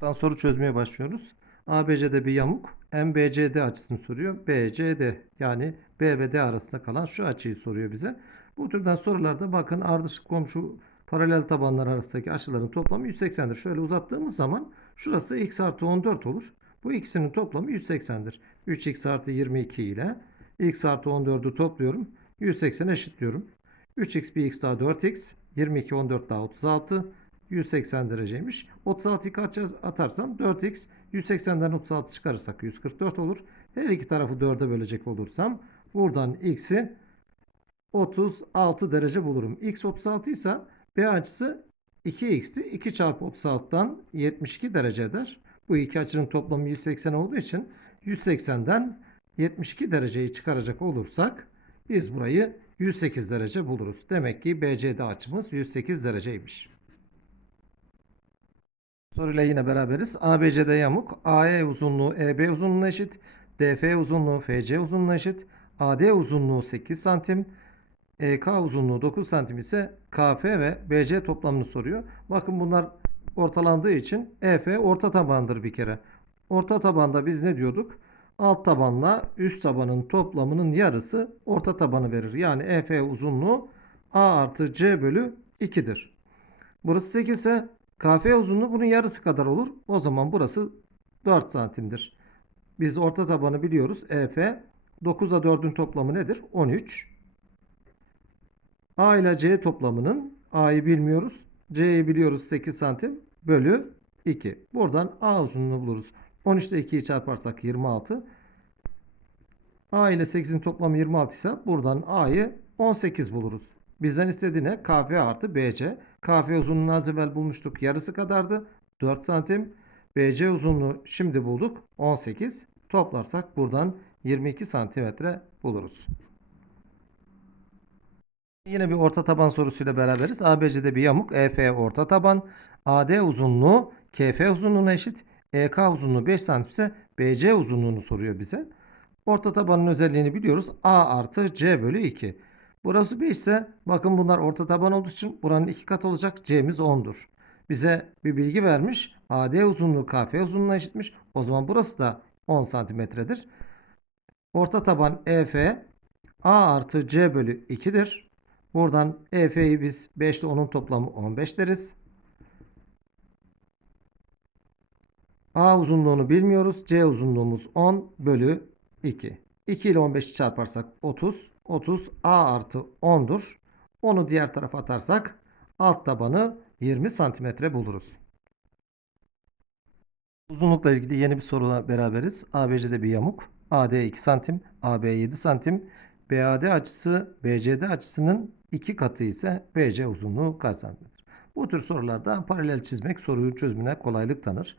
Daha soru çözmeye başlıyoruz. ABC'de bir yamuk. MBCD açısını soruyor. BCD yani B ve D arasında kalan şu açıyı soruyor bize. Bu türden sorularda bakın ardışık komşu paralel tabanlar arasındaki açıların toplamı 180'dir. Şöyle uzattığımız zaman şurası x artı 14 olur. Bu ikisinin toplamı 180'dir. 3x artı 22 ile x artı 14'ü topluyorum. 180 eşitliyorum. 3x bir x daha 4x. 22 14 daha 36. 180 dereceymiş. 36'yı kaç atarsam 4x 180'den 36 çıkarırsak 144 olur. Her iki tarafı 4'e bölecek olursam buradan x'i 36 derece bulurum. x 36 ise b açısı 2x'ti. 2 çarpı 36'dan 72 derece eder. Bu iki açının toplamı 180 olduğu için 180'den 72 dereceyi çıkaracak olursak biz burayı 108 derece buluruz. Demek ki BCD açımız 108 dereceymiş. Soruyla yine beraberiz. ABC'de yamuk. AE uzunluğu EB uzunluğuna eşit. DF uzunluğu FC uzunluğuna eşit. AD uzunluğu 8 santim. EK uzunluğu 9 santim ise KF ve BC toplamını soruyor. Bakın bunlar ortalandığı için EF orta tabandır bir kere. Orta tabanda biz ne diyorduk? Alt tabanla üst tabanın toplamının yarısı orta tabanı verir. Yani EF uzunluğu A artı C bölü 2'dir. Burası 8 ise KF uzunluğu bunun yarısı kadar olur. O zaman burası 4 santimdir. Biz orta tabanı biliyoruz. EF 9'a 4'ün toplamı nedir? 13. A ile C toplamının A'yı bilmiyoruz. C'yi biliyoruz 8 santim bölü 2. Buradan A uzunluğunu buluruz. 13 ile 2'yi çarparsak 26. A ile 8'in toplamı 26 ise buradan A'yı 18 buluruz. Bizden istediği ne? KF artı BC. KF uzunluğunu az evvel bulmuştuk. Yarısı kadardı. 4 santim. BC uzunluğu şimdi bulduk. 18. Toplarsak buradan 22 santimetre buluruz. Yine bir orta taban sorusuyla beraberiz. ABC'de bir yamuk. EF orta taban. AD uzunluğu KF uzunluğuna eşit. EK uzunluğu 5 santim ise BC uzunluğunu soruyor bize. Orta tabanın özelliğini biliyoruz. A artı C bölü 2. Burası 5 ise bakın bunlar orta taban olduğu için buranın 2 kat olacak. C'miz 10'dur. Bize bir bilgi vermiş. AD uzunluğu KF uzunluğuna eşitmiş. O zaman burası da 10 santimetredir. Orta taban EF A artı C bölü 2'dir. Buradan EF'yi biz 5 ile 10'un toplamı 15 deriz. A uzunluğunu bilmiyoruz. C uzunluğumuz 10 bölü 2. 2 ile 15'i çarparsak 30. 30 A artı 10'dur. Onu diğer tarafa atarsak alt tabanı 20 santimetre buluruz. Uzunlukla ilgili yeni bir soruyla beraberiz. ABC'de bir yamuk. AD 2 santim, AB 7 santim. BAD açısı BCD açısının 2 katı ise BC uzunluğu kaç santimdir? Bu tür sorularda paralel çizmek soruyu çözümüne kolaylık tanır.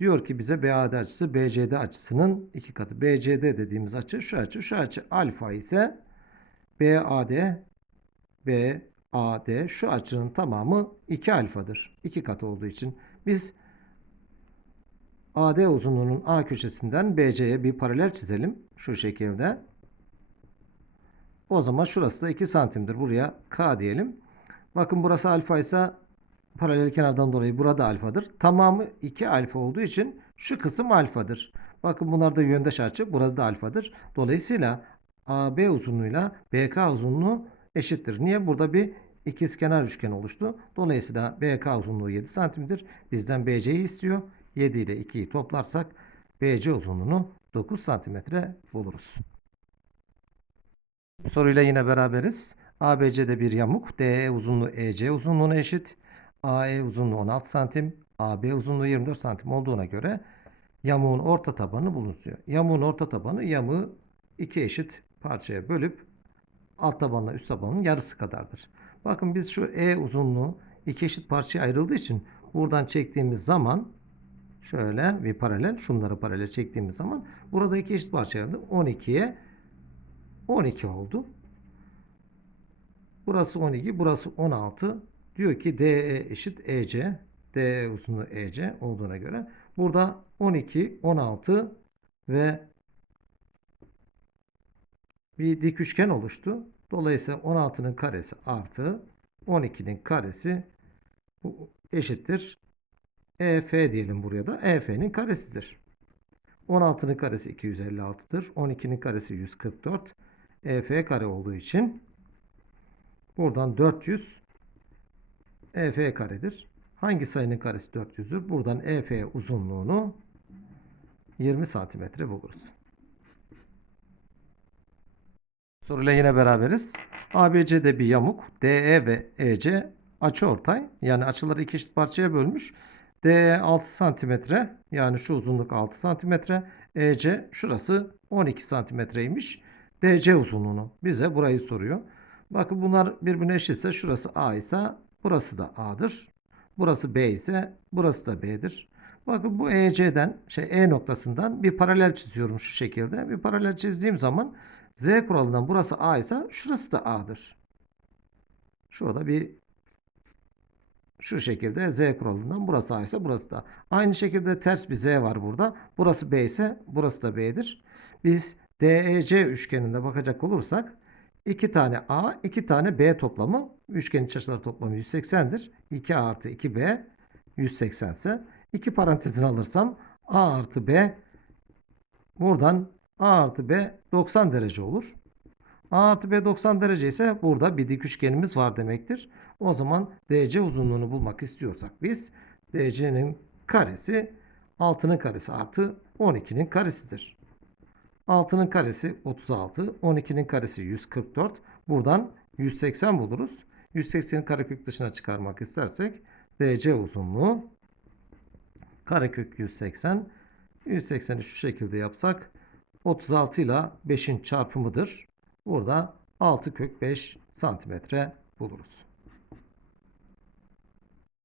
Diyor ki bize BAD açısı BCD açısının 2 katı. BCD dediğimiz açı şu açı. Şu açı alfa ise BAD BAD şu açının tamamı 2 alfadır. 2 katı olduğu için biz AD uzunluğunun A köşesinden BC'ye bir paralel çizelim. Şu şekilde. O zaman şurası da 2 santimdir. Buraya K diyelim. Bakın burası alfa ise paralel kenardan dolayı burada alfadır. Tamamı 2 alfa olduğu için şu kısım alfadır. Bakın bunlar da yöndeş açı. Burada da alfadır. Dolayısıyla AB uzunluğuyla BK uzunluğu eşittir. Niye? Burada bir ikizkenar üçgen oluştu. Dolayısıyla BK uzunluğu 7 santimdir. Bizden BC'yi istiyor. 7 ile 2'yi toplarsak BC uzunluğunu 9 santimetre buluruz. Bu soruyla yine beraberiz. ABC'de bir yamuk. DE uzunluğu EC uzunluğuna eşit. AE uzunluğu 16 santim. AB uzunluğu 24 santim olduğuna göre yamuğun orta tabanı bulunuyor. Yamuğun orta tabanı yamuğu iki eşit parçaya bölüp alt tabanla üst tabanın yarısı kadardır. Bakın biz şu E uzunluğu iki eşit parçaya ayrıldığı için buradan çektiğimiz zaman şöyle bir paralel şunları paralel çektiğimiz zaman burada iki eşit parçaya ayrıldı. 12'ye 12 oldu. Burası 12, burası 16. Diyor ki DE eşit EC. DE uzunluğu EC olduğuna göre burada 12, 16 ve bir dik üçgen oluştu. Dolayısıyla 16'nın karesi artı 12'nin karesi eşittir EF diyelim buraya da. EF'nin karesidir. 16'nın karesi 256'dır. 12'nin karesi 144. EF kare olduğu için buradan 400 EF karedir. Hangi sayının karesi 400'dür? Buradan EF uzunluğunu 20 santimetre buluruz. Soruyla yine beraberiz. ABC'de bir yamuk. DE ve EC açıortay. Yani açıları iki eşit parçaya bölmüş. DE 6 santimetre. Yani şu uzunluk 6 santimetre. EC şurası 12 santimetreymiş. DC uzunluğunu bize burayı soruyor. Bakın bunlar birbirine eşitse şurası A ise burası da A'dır. Burası B ise burası da B'dir. Bakın bu EC'den şey E noktasından bir paralel çiziyorum şu şekilde. Bir paralel çizdiğim zaman Z kuralından burası A ise şurası da A'dır. Şurada bir şu şekilde Z kuralından burası A ise burası da. Aynı şekilde ters bir Z var burada. Burası B ise burası da B'dir. Biz DEC üçgeninde bakacak olursak 2 tane A, 2 tane B toplamı üçgenin iç açıları toplamı 180'dir. 2A artı 2B 180 ise 2 parantezini alırsam A artı B buradan A artı B 90 derece olur. A artı B 90 derece ise burada bir dik üçgenimiz var demektir. O zaman DC uzunluğunu bulmak istiyorsak biz DC'nin karesi 6'nın karesi artı 12'nin karesidir. 6'nın karesi 36, 12'nin karesi 144. Buradan 180 buluruz. 180'i karekök dışına çıkarmak istersek DC uzunluğu karekök 180. 180'i şu şekilde yapsak 36 ile 5'in çarpımıdır. Burada 6 kök 5 santimetre buluruz.